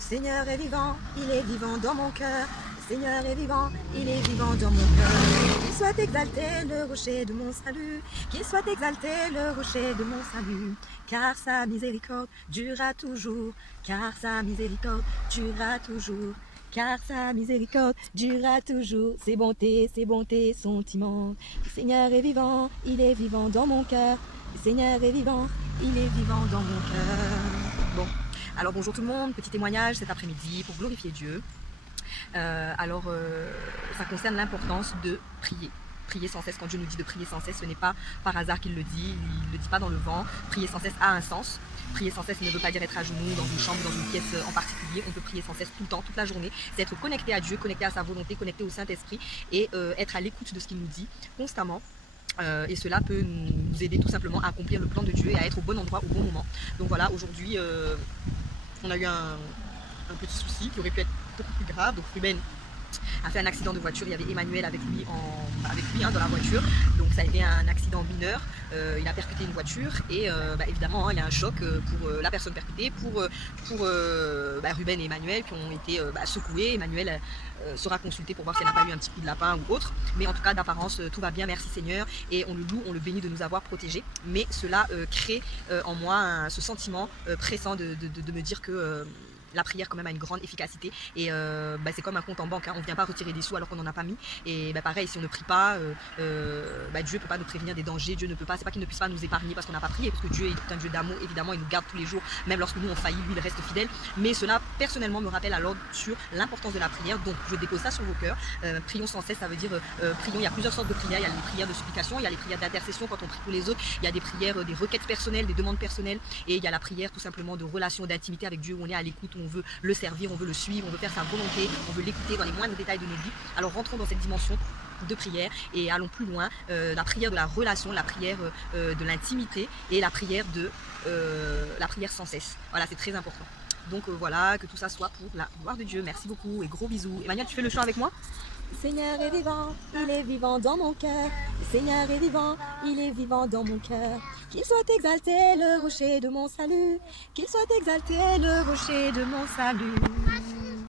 Le Seigneur est vivant, il est vivant dans mon cœur. Le Seigneur est vivant, il est vivant dans mon cœur. Qu'il soit exalté le rocher de mon salut, qu'il soit exalté le rocher de mon salut, car sa miséricorde durera toujours, car sa miséricorde durera toujours. Car sa miséricorde durera toujours, ses bontés sont immenses. Le Seigneur est vivant, il est vivant dans mon cœur. Le Seigneur est vivant, il est vivant dans mon cœur. Bon, alors bonjour tout le monde, petit témoignage cet après-midi pour glorifier Dieu. Ça concerne l'importance de prier. Prier sans cesse, quand Dieu nous dit de prier sans cesse, ce n'est pas par hasard qu'il le dit, il ne le dit pas dans le vent. Prier sans cesse a un sens. Prier sans cesse ne veut pas dire être à genoux dans une chambre, dans une pièce en particulier. On peut prier sans cesse tout le temps, toute la journée. C'est être connecté à Dieu, connecté à sa volonté, connecté au Saint-Esprit et être à l'écoute de ce qu'il nous dit constamment. Et cela peut nous aider tout simplement à accomplir le plan de Dieu et à être au bon endroit au bon moment. Donc voilà, aujourd'hui, on a eu un petit souci qui aurait pu être beaucoup plus grave. Donc Ruben a fait un accident de voiture, il y avait Emmanuel avec lui, dans la voiture, donc ça a été un accident mineur, il a percuté une voiture et évidemment il y a un choc pour la personne percutée, pour Ruben et Emmanuel qui ont été secoués. Emmanuel sera consulté pour voir s'il n'a pas eu un petit coup de lapin ou autre, mais en tout cas d'apparence tout va bien, merci Seigneur, et on le loue, on le bénit de nous avoir protégés, mais cela crée en moi ce sentiment pressant de me dire que la prière quand même a une grande efficacité et c'est comme un compte en banque, hein. On ne vient pas retirer des sous alors qu'on n'en a pas mis et pareil, si on ne prie pas, Dieu ne peut pas nous prévenir des dangers. Dieu ne peut pas, c'est pas qu'il ne puisse pas nous épargner parce qu'on n'a pas prié, parce que Dieu est un Dieu d'amour, évidemment il nous garde tous les jours, même lorsque nous on faillit, lui il reste fidèle, mais cela personnellement me rappelle à l'ordre sur l'importance de la prière. Donc je dépose ça sur vos cœurs. Prions sans cesse, ça veut dire prions. Il y a plusieurs sortes de prières, il y a les prières de supplication, il y a les prières d'intercession quand on prie pour les autres, il y a des prières, des requêtes personnelles, des demandes personnelles, et il y a la prière tout simplement de relation, d'intimité avec Dieu où on est à l'écoute, où on veut le servir, on veut le suivre, on veut faire sa volonté, on veut l'écouter dans les moindres détails de nos vies. Alors rentrons dans cette dimension de prière et allons plus loin, la prière de la relation, la prière de l'intimité et la prière sans cesse. Voilà, c'est très important. Donc voilà, que tout ça soit pour la gloire de Dieu. Merci beaucoup et gros bisous. Emmanuel, tu fais le chant avec moi? Le Seigneur est vivant, il est vivant dans mon cœur. Le Seigneur est vivant, il est vivant dans mon cœur. Qu'il soit exalté le rocher de mon salut, qu'il soit exalté le rocher de mon salut.